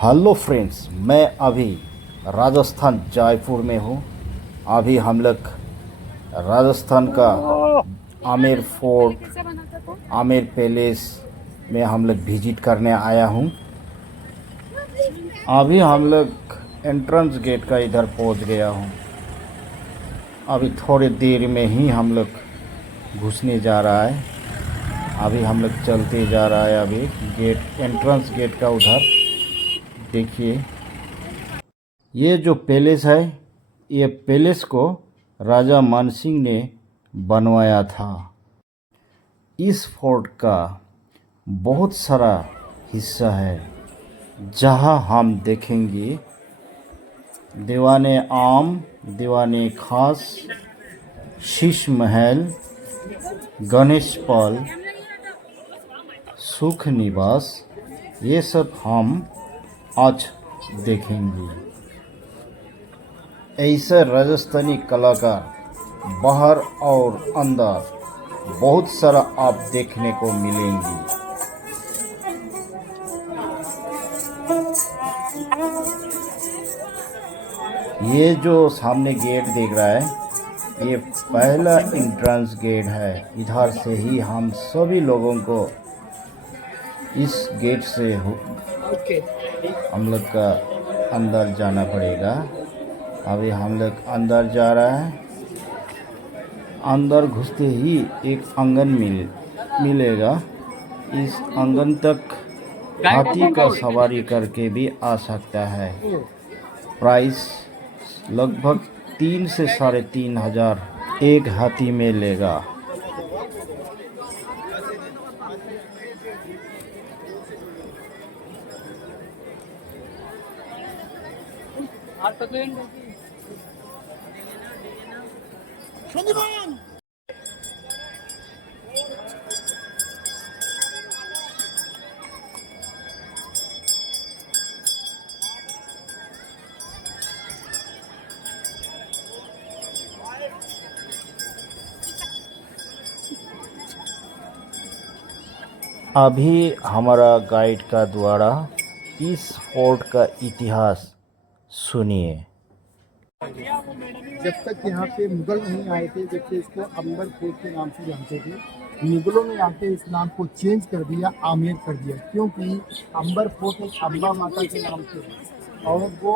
Hello friends, मैं अभी राजस्थान जयपुर में हूँ। अभी हम लोग राजस्थान का आमेर फोर्ट, आमेर पैलेस में हम लोग विजिट करने आया हूँ। अभी हम लोग एंट्रेंस गेट का इधर पहुँच गया हूँ। अभी थोड़ी देर में ही हम लोग घुसने जा रहा है। अभी हम लोग चलते जा रहा है। अभी गेट, एंट्रेंस गेट का उधर देखिए, ये जो पैलेस है, ये पैलेस को राजा मानसिंह ने बनवाया था। इस फोर्ट का बहुत सारा हिस्सा है जहां हम देखेंगे दीवाने आम, दीवाने खास, शीश महल, गणेश पाल, सुख निवास, ये सब हम आज देखेंगे। ऐसे राजस्थानी कलाकार बाहर और अंदर बहुत सारा आप देखने को मिलेंगी। ये जो सामने गेट देख रहा है, ये पहला एंट्रेंस गेट है। इधर से ही हम सभी लोगों को इस गेट से हम लोग का अंदर जाना पड़ेगा। अभी हम लोग अंदर जा रहा है। अंदर घुसते ही एक आंगन मिलेगा। इस आंगन तक हाथी का सवारी करके भी आ सकता है। प्राइस लगभग 3 से 3.5 हज़ार एक हाथी में लेगा। अभी हमारा गाइड का द्वारा इस फोर्ट का इतिहास सुनिए। जब तक यहाँ पे मुगल नहीं आए थे, जब से इसको अंबर फोर्ट के नाम से जानते थे, मुगलों ने आके इस नाम को चेंज कर दिया, आमेर कर दिया, क्योंकि अंबर फोर्ट एक अम्बा माता के नाम से और वो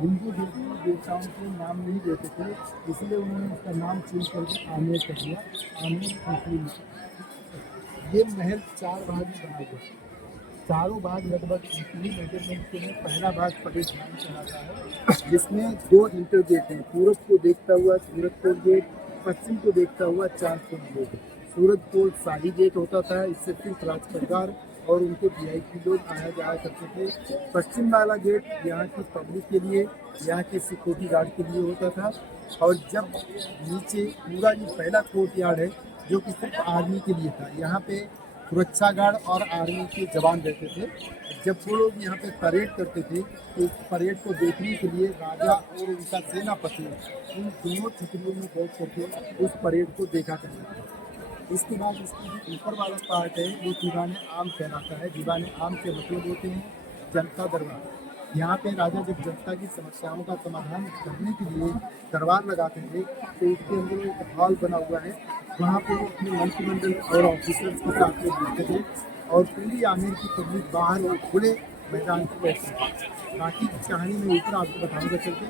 हिंदू देवी देवताओं के नाम नहीं देते थे, इसलिए उन्होंने इसका नाम चेंज करके आमेर कर दिया। आमेर ये महल 4 भाग में बना हुआ है। चारों भाग लगभग इतनी मेजरमेंट के हैं। पहला भाग पटेश नाम चलाता है, जिसमें 2 इंटर गेट हैं। पूरब को देखता हुआ सूरजकोट गेट, पश्चिम को देखता हुआ चांदकोट गेट। सूरजकोट शाही गेट होता था, इससे सिर्फ राज परिवार और उनके VIP लोग आया जाया करते थे। पश्चिम वाला गेट यहाँ की पब्लिक के लिए, यहाँ के सिक्योरिटी गार्ड के लिए होता था। और जब नीचे पूरा ये पहला कोर्ट यार्ड है जो कि सिर्फ आर्मी के लिए था, यहाँ पे सुरक्षा गार्ड और आर्मी के जवान रहते थे। जब वो लोग यहाँ पे परेड करते थे तो इस परेड को देखने के लिए राजा और उनका सेनापति इन दोनों छतरियों में बैठ करके उस परेड को देखा करते थे। इसके बाद इसकी जो ऊपर वाला पार्ट है वो दीवाने आम कहलाता है। दीवाने आम के मतलब होते हैं जनता दरबार। यहाँ पे राजा जब जनता की समस्याओं का समाधान करने के लिए दरबार लगाते थे तो उसके अंदर एक हॉल बना हुआ है, वहाँ पे वो अपने मंत्रिमंडल और ऑफिसर्स के साथ में बैठते थे और पूरी आमेर की पब्लिक बाहर और खुले मैदान पर बैठते थे। बाकी की कहानी में ऊपर आपको बताऊँगा चलते।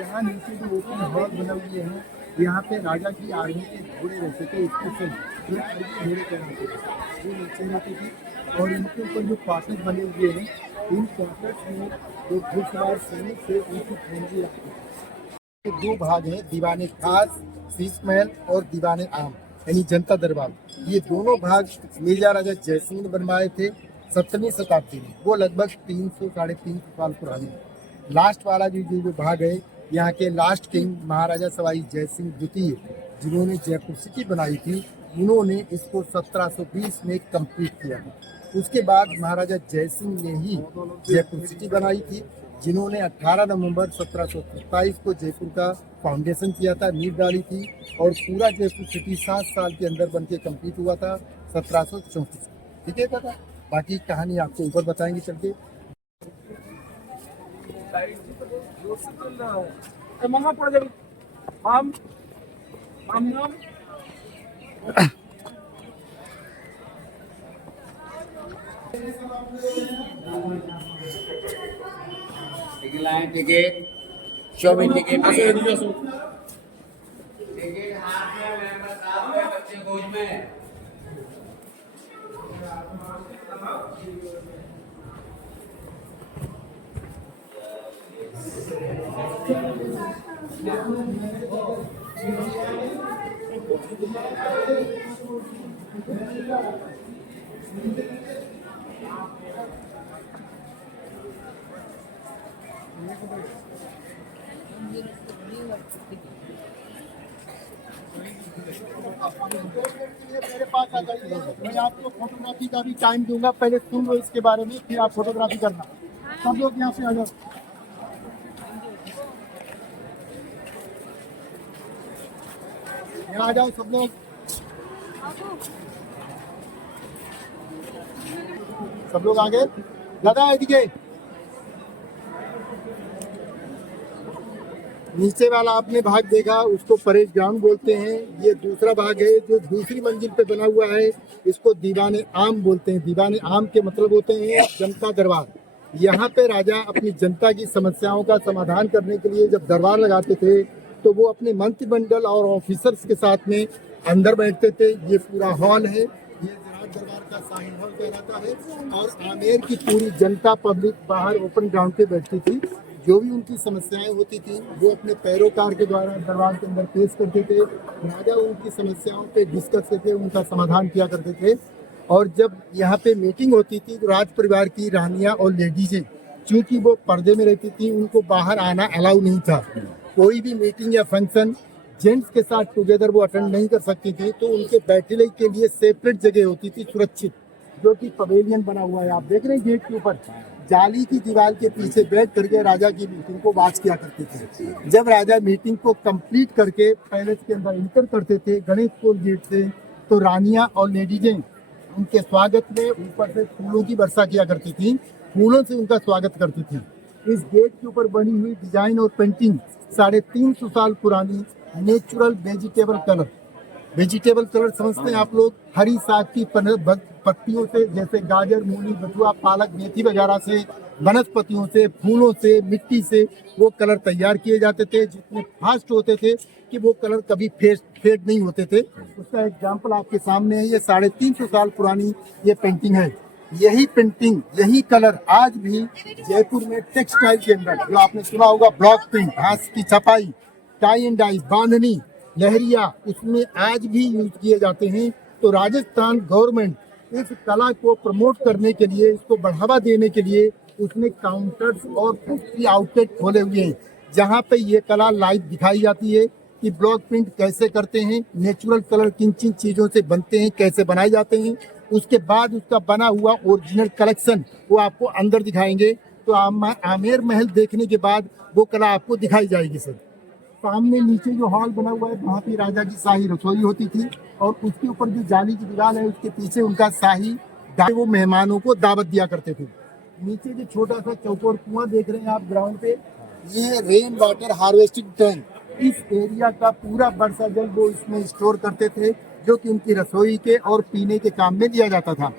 यहाँ नीचे जो ओपन हॉल बने हुए हैं, यहाँ पे राजा की आर्मी के घोड़े रहते थे, स्पेशल जो घोड़े कहते थे, वो नीचे रहते थे। और इनके ऊपर जो क्वार्टर बने हुए हैं, इन क्वार्टर्स में जो घुड़सवार सैनिक थे उनकी फैमिली रखते थे। 2 भाग हैं, दीवाने खास, शीश महल और दीवाने आम यानी जनता दरबार। ये दोनों भाग मिर्जा राजा जयसिंह ने बनवाए थे 17वीं शताब्दी में। वो लगभग 300-350 साल पुराने। लास्ट वाला जो भाग है, यहाँ के लास्ट किंग महाराजा सवाई जयसिंह द्वितीय, जिन्होंने जयपुर सिटी बनाई थी, उन्होंने इसको 1720 में कंप्लीट किया। उसके बाद महाराजा जयसिंह ने ही जयपुर सिटी बनाई थी जिन्होंने 18 नवंबर 1727 को जयपुर का फाउंडेशन किया था, नींव डाली थी और पूरा जयपुर सिटी 7 साल के अंदर बनके कंप्लीट हुआ था 1734। ठीक है दादा, बाकी कहानी आपको ऊपर बताएंगे चल के। महंगा पड़ जाएगा। हम नाम टिकट शॉपिंग टिकट हाथ में मेंबर साहब के बच्चे गोद में मेरे पास आ जाइए, मैं आपको फोटोग्राफी का भी टाइम दूंगा। पहले सुन लो इसके बारे में, फिर आप फोटोग्राफी करना। सब लोग यहाँ से आ जाओ। यहाँ आ जाओ सब लोग, सब लोग आगे। दादा एदिके नीचे वाला आपने भाग देखा, उसको परेड ग्राउंड बोलते हैं। ये दूसरा भाग है जो दूसरी मंजिल पे बना हुआ है, इसको दीवाने आम बोलते हैं। दीवाने आम के मतलब होते हैं जनता दरबार। यहाँ पे राजा अपनी जनता की समस्याओं का समाधान करने के लिए जब दरबार लगाते थे तो वो अपने मंत्रिमंडल और ऑफिसर्स के साथ में अंदर बैठते थे। ये पूरा हॉल है, ये जराट दरबार का शाही हॉल कहलाता है। और आमेर की पूरी जनता पब्लिक बाहर ओपन ग्राउंड पे बैठती थी। जो भी उनकी समस्याएं होती थी वो अपने पैरोकार के द्वारा दरबार के अंदर पेश करते थे। राजा उनकी समस्याओं पे डिस्कस करके उनका समाधान किया करते थे। और जब यहाँ पे मीटिंग होती थी तो राज परिवार की रानियां और लेडीजें, चूंकि वो पर्दे में रहती थी, उनको बाहर आना अलाउ नहीं था। कोई भी मीटिंग या फंक्शन जेंट्स के साथ टुगेदर वो अटेंड नहीं कर सकती थी। तो उनके बैठने के लिए सेपरेट जगह होती थी, सुरक्षित, जो कि पवेलियन बना हुआ है। आप देख रहे हैं गेट के ऊपर जाली की दीवार के पीछे बैठ करके राजा की मीटिंग को वॉच किया करते थे। जब राजा मीटिंग को कंप्लीट करके पैलेस के अंदर इंटर करते थे गणेश पोल गेट से, तो रानियां और लेडीजें उनके स्वागत में ऊपर से फूलों की वर्षा किया करती थी, फूलों से उनका स्वागत करती थी। इस गेट के ऊपर बनी हुई डिजाइन और पेंटिंग 350 साल पुरानी नेचुरल वेजिटेबल कलर समझते हैं आप लोग। हरी साग की पत्तियों से, जैसे गाजर, मूली, बथुआ, पालक, मेथी वगैरह से, वनस्पतियों से, फूलों से, मिट्टी से वो कलर तैयार किए जाते थे, जितने फास्ट होते थे कि वो कलर कभी फेड नहीं होते थे। उसका एग्जाम्पल आपके सामने है। ये 350 साल पुरानी ये पेंटिंग है। यही पेंटिंग, यही कलर आज भी जयपुर में टेक्सटाइल के अंदर, जो आपने सुना होगा ब्लॉक प्रिंट, हाथ की छपाई, टाई एंड डाई, बांधनी, लहरिया, उसमें आज भी यूज किए जाते हैं। तो राजस्थान गवर्नमेंट इस कला को प्रमोट करने के लिए, इसको बढ़ावा देने के लिए उसने काउंटर्स और फैक्ट्री आउटलेट खोले हुए हैं, जहाँ पे ये कला लाइव दिखाई जाती है कि ब्लॉक प्रिंट कैसे करते हैं, नेचुरल कलर किन किन चीज़ों से बनते हैं, कैसे बनाए जाते हैं। उसके बाद उसका बना हुआ ओरिजिनल कलेक्शन वो आपको अंदर दिखाएंगे। तो आमेर महल देखने के बाद वो कला आपको दिखाई जाएगी सर। सामने नीचे जो हॉल बना हुआ है वहाँ पे राजा की शाही रसोई होती थी, और उसके ऊपर जो जाली की दीवार है उसके पीछे उनका शाही वो मेहमानों को दावत दिया करते थे। नीचे जो छोटा सा चौकोर कुआं देख रहे हैं आप ग्राउंड पे, ये रेन वाटर हार्वेस्टिंग टैंक, इस एरिया का पूरा वर्षा जल वो इसमें स्टोर करते थे, जो कि उनकी रसोई के और पीने के काम में लिया जाता था।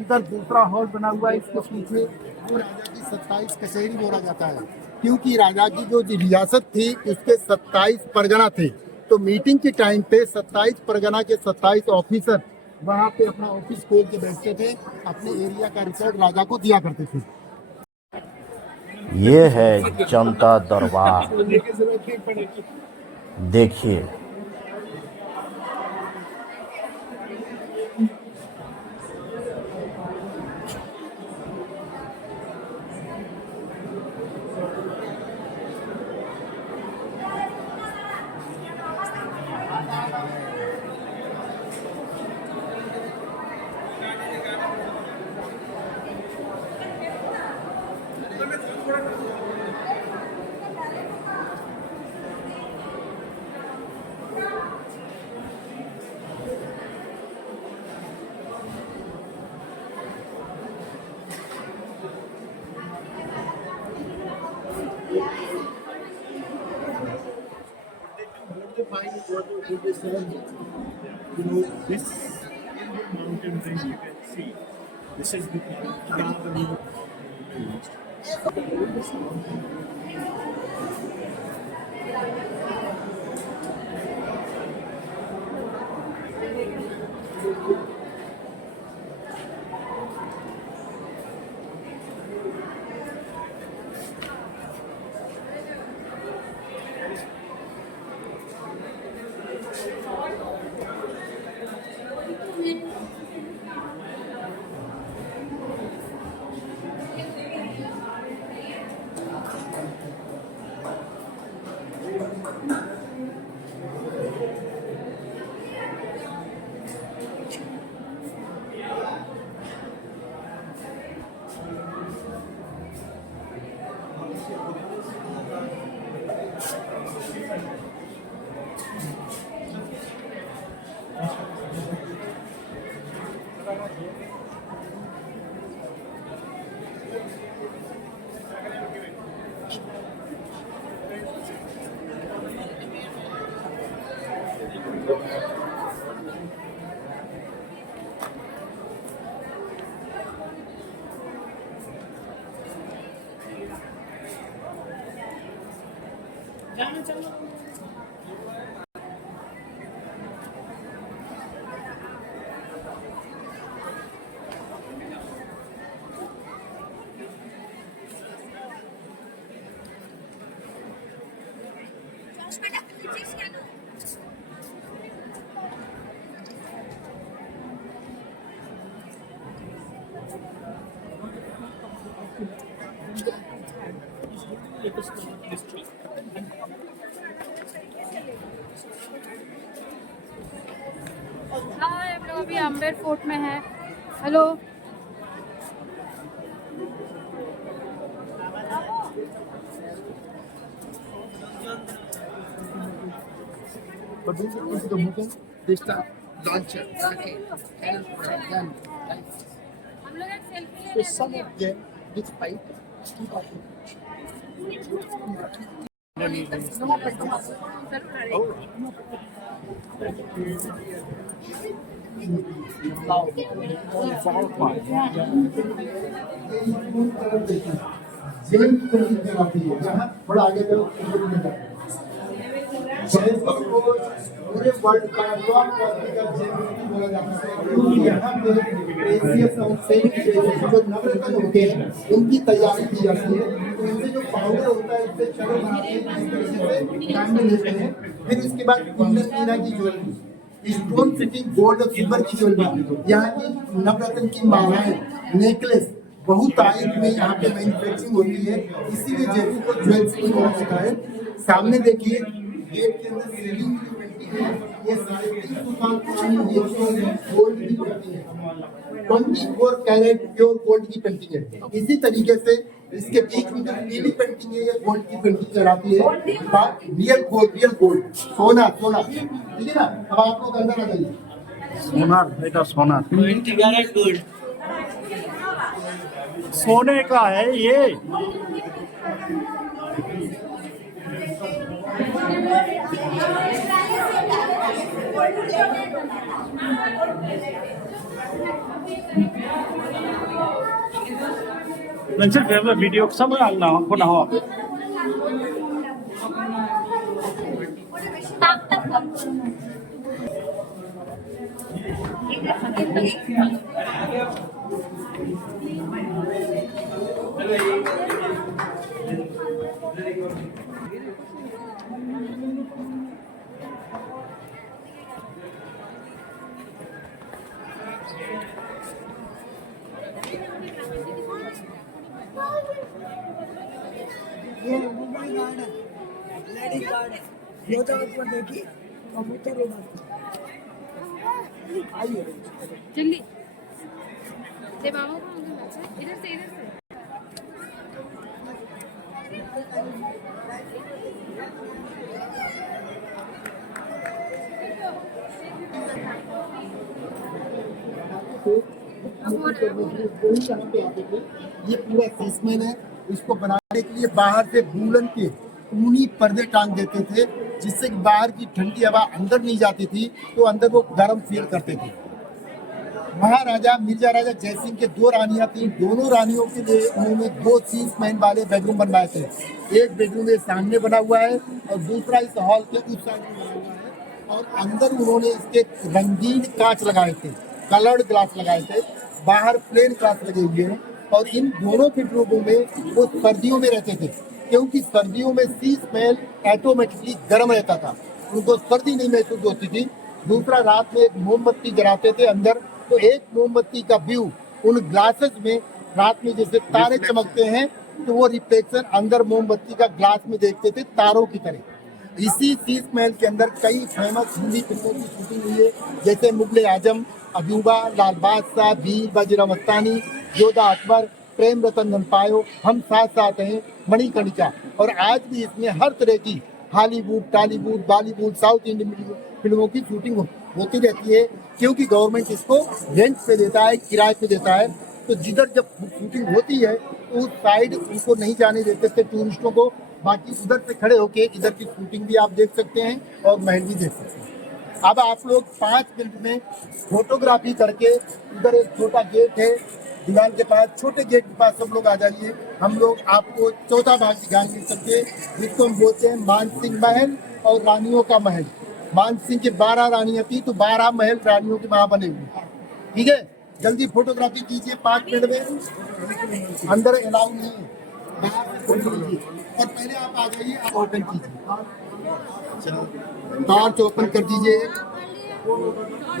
इधर दूसरा हॉल बना हुआ है, इसके पीछे वो राजा की 27 कचहरी बोला जाता है, क्योंकि राजा की जो रियासत थी उसके 27 परगना थे। तो मीटिंग के टाइम पे 27 परगना के 27 ऑफिसर वहाँ पे अपना ऑफिस खोल के बैठते थे, अपने एरिया का रिपोर्ट राजा को दिया करते थे। ये है जनता दरबार, देखिए। find what they say. You know, this mountain range you can see. This is the Kidapani range. हाँ हम लोग अभी अम्बेर फोर्ट में है। Hello But when you go to the movement, they start launcher, rocket, gun, rifles. हम लोग एक selfie So some of them with pipe keep up. यहाँ थोड़ा आगे चलो जयपुर को पूरे वर्ल्ड का टॉप क्वालिटी का जयपुर बोला जाता है क्योंकि यहाँ पे एशियस और सेंट जो नवरत्न होते हैं उनकी तैयारी की जाती है। तो इनसे जो पाउडर होता है इससे चलो बनाते हैं इस तरीके से काम में लेते हैं। फिर इसके बाद कुंडन मीना की ज्वेलरी, स्टोन सिटिंग गोल्ड और सिल्वर की ज्वेलरी, यहाँ की नवरत्न की मालाएं, नेकलेस बहुत आयत में यहाँ पे मैन्युफैक्चरिंग होती है, इसीलिए जयपुर को ज्वेल्स की बोला जाता है। सामने देखिए गेट के अंदर सीलिंग की पेंटिंग है, ये 350 साल पुरानी गोल्ड की पेंटिंग है, 24 कैरेट प्योर गोल्ड की पेंटिंग है। इसी तरीके से इसके बीच में जो पीली पेंटिंग है ये गोल्ड की पेंटिंग कराती है, रियल गोल्ड सोना सोना, ठीक है ना। अब आप लोग अंदर आ जाइए। सोनार এটা সোনার 20 कैरेट गोल्ड सोने का है ये। Mention travel video sama Allah ko na ho. ये मुंबई गार्डन लेडीज गार्डन ये तो आपको देखी कबूतर आइए जल्दी दे बाबू को इधर से इधर से। ये पूरा सीसमेन है, इसको बनाने के लिए बाहर से वूलन के ऊनी पर्दे टांग देते थे जिससे कि बाहर की ठंडी हवा अंदर नहीं जाती थी, तो अंदर वो गर्म फील करते थे। महाराजा मिर्जा राजा जयसिंह के 2 रानियां थी, दोनों रानियों के लिए उन्होंने 2 सीस मैन वाले बेडरूम बनवाए थे। एक बेडरूम ये सामने बना हुआ है और दूसरा इस हॉल के उस साइड में बना हुआ है, और अंदर उन्होंने इसके रंगीन कांच लगाए थे, कलर्ड ग्लास लगाए थे, बाहर प्लेन ग्लास लगे हुए हैं। और इन दोनों बेडरूमों में वो सर्दियों में रहते थे, क्योंकि सर्दियों में सी स्मेल ऑटोमेटिकली गर्म रहता था, उनको सर्दी नहीं महसूस होती थी। दूसरा, रात में एक मोमबत्ती जलाते थे अंदर, तो एक मोमबत्ती का व्यू उन ग्लासेस में रात में जैसे तारे चमकते हैं, तो वो रिफ्लेक्शन अंदर मोमबत्ती का ग्लास में देखते थे तारों की तरह। इसी शीश महल के अंदर कई फेमस हिंदी फिल्मों की शूटिंग हुई है, जैसे मुगले आजम, अजूबा, लाल बादशाह, वीर, बाजीराव मस्तानी, योद्धा अकबर, प्रेम रतन धन पायो, हम साथ साथ हैं, मणिकर्णिका। और आज भी इसमें हर तरह की Hollywood, Tollywood, Bollywood, south Indian फिल्मों की शूटिंग होती रहती है, क्योंकि गवर्नमेंट इसको रेंट पे देता है, किराए पे देता है। तो जिधर जब शूटिंग होती है तो उस साइड उनको नहीं जाने देते थे टूरिस्टों को, बाकी उधर से खड़े होके इधर की शूटिंग भी आप देख सकते हैं और महल भी देख सकते हैं। अब आप लोग 5 मिनट में फोटोग्राफी करके, उधर एक छोटा गेट है दीवार के पास, छोटे गेट के पास सब लोग आ जाइए। हम लोग आपको चौथा भाग दिखाएंगे सबके, जिसको हम बोलते हैं मान सिंह महल और रानियों का महल। मान सिंह की 12 रानियां थी, तो 12 महल रानियों के वहां बने हुए। ठीक है, जल्दी फोटोग्राफी कीजिए 5 मिनट में, अंदर अलाउ नहीं है, बाहर से फोटो लीजिए। और पहले आप आ जाइए, आप ओपन कीजिए, टॉर्च ओपन कर दीजिए,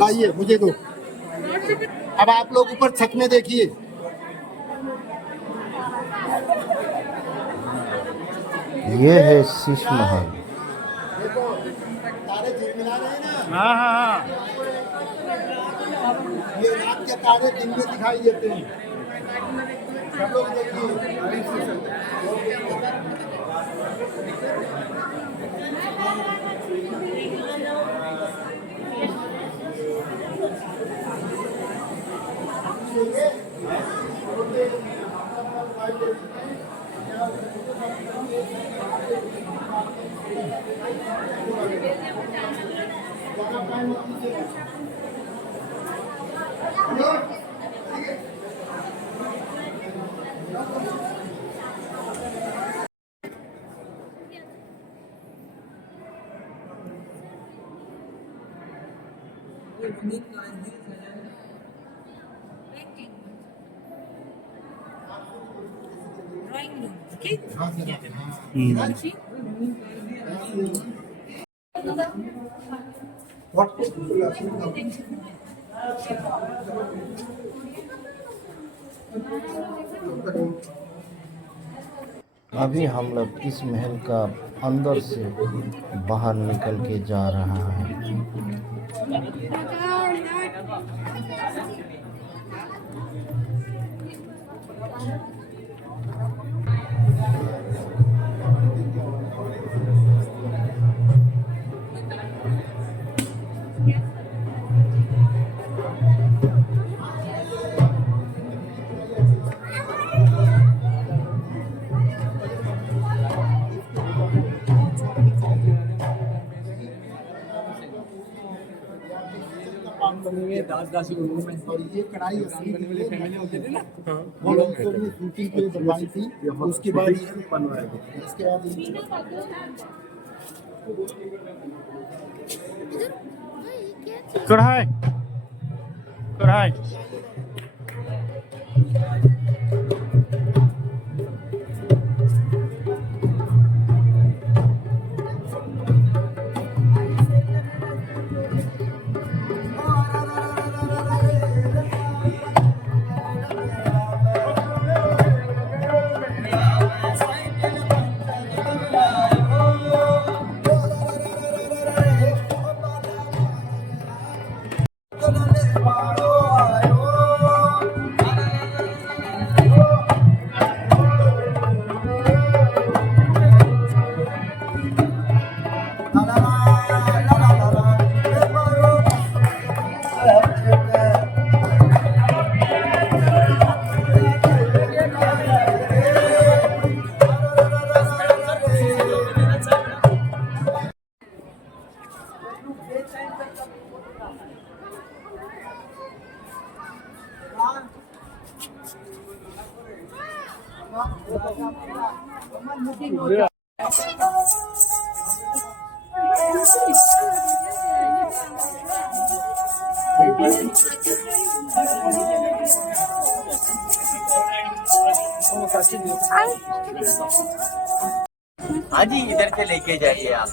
लाइए मुझे दो। अब आप लोग ऊपर छत में देखिए, ये है शीश महल। देखो तारे झिलमिला रहे हैं ना, हाँ हाँ हाँ। ये रात के तारे दिन में दिखाई देते हैं। सब लोग देखिए, ड्राइंग रूम, ठीक? अभी हम लोग इस महल का अंदर से बाहर निकल के जा रहा है। और ये कढ़ाई असली फैमिली होते थे ना, वो लोग ने शूटिंग के लिए बनवाई थी। उसके बाद इसके बाद कढ़ाई कढ़ाई हाँ जी इधर से लेके जाइए आप